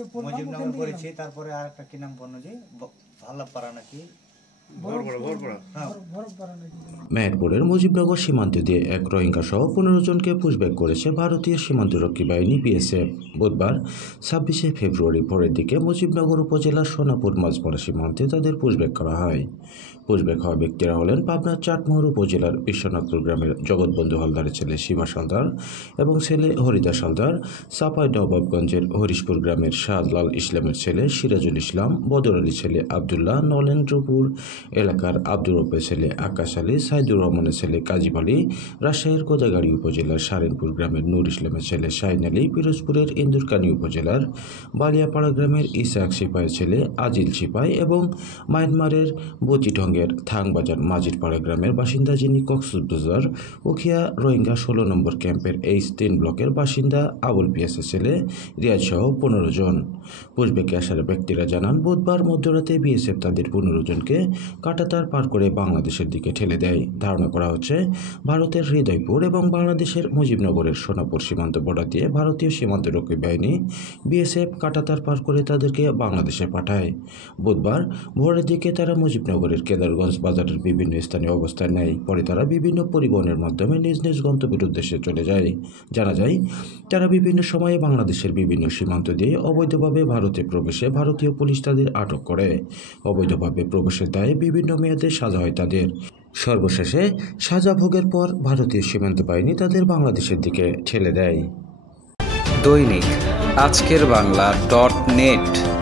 মুজিবনগর করেছি, তারপরে আর একটা কি নাম বললো যে ভাল্লাপাড়া নাকি মেহেরপুরের মুজিবনগর সীমান্ত দিয়ে এক রোহিঙ্গা সহ 15 জনকে পুশব্যাক করেছে ভারতীয় সীমান্তরক্ষী বাহিনী বিএসএফ। বুধবার 26শে ফেব্রুয়ারি ভোরের দিকে মুজিবনগর উপজেলার সোনাপুর মাঝপাড়া সীমান্তে তাদের পুশব্যাক করা হয়। পুশব্যাক হওয়া ব্যক্তিরা হলেন পাবনার চাটমোহর উপজেলার বিশ্বনাথপুর গ্রামের জগৎবন্ধু হালদারের ছেলে সীমা হালদার এবং ছেলে হরিদাস হালদার, চাঁপাই নবাবগঞ্জের হরিশপুর গ্রামের শাহলাল ইসলামের ছেলে সিরাজুল ইসলাম, বদর আলী ছেলে আবদুল্লাহ, নলেন্দ্রপুর এলাকার আব্দুর রব্বের ছেলে আকাশ আলী, সাইদুর রহমানের ছেলে কাজীব আলী, রাজশাহীর গোদাগাড়ি উপজেলার সারেনপুর গ্রামের নূর ইসলামের ছেলে শাহিন আলী, পিরোজপুরের ইন্দুরকানী উপজেলার বালিয়াপাড়া গ্রামের ইসাক সিপাইয়ের ছেলে আজিল সিপাই এবং মায়ানমারের বুচিঢঙ্গের থাংবাজার মাজিরপাড়া গ্রামের বাসিন্দা যিনি কক্সবাজার উখিয়া রোহিঙ্গা 16 নম্বর ক্যাম্পের H3 ব্লকের বাসিন্দা আবুল পিয়াসের ছেলে রিয়াজ সহ 15 জন। পুশব্যাকে আসার ব্যক্তিরা জানান, বুধবার মধ্যরাতে বিএসএফ তাদের 15 জনকে কাঁটাতার পার করে বাংলাদেশের দিকে ঠেলে দেয়। ধারণা করা হচ্ছে ভারতের হৃদয়পুর এবং বাংলাদেশের মুজিবনগরের সোনাপুর সীমান্ত বর্ডার দিয়ে ভারতীয় সীমান্তরক্ষী বাহিনী বিএসএফ কাঁটাতার পার করে তাদেরকে বাংলাদেশে পাঠায়। বুধবার ভোরের দিকে তারা মুজিবনগরের কেদারগঞ্জ বাজারের বিভিন্ন স্থানে অবস্থান নেয়। পরে তারা বিভিন্ন পরিবহনের মাধ্যমে নিজ নিজ গন্তব্যের উদ্দেশ্যে চলে যায়। জানা যায়, তারা বিভিন্ন সময়ে বাংলাদেশের বিভিন্ন সীমান্ত দিয়ে অবৈধভাবে ভারতে প্রবেশে ভারতীয় পুলিশ তাদের আটক করে। অবৈধভাবে প্রবেশের দায়ে বিভিন্ন মেয়াদে সাজা হয় তাদের। সর্বশেষে সাজা ভোগের পর ভারতীয় সীমান্ত বাহিনী তাদের বাংলাদেশের দিকে ঠেলে দেয়। দৈনিক আজকের বাংলা .net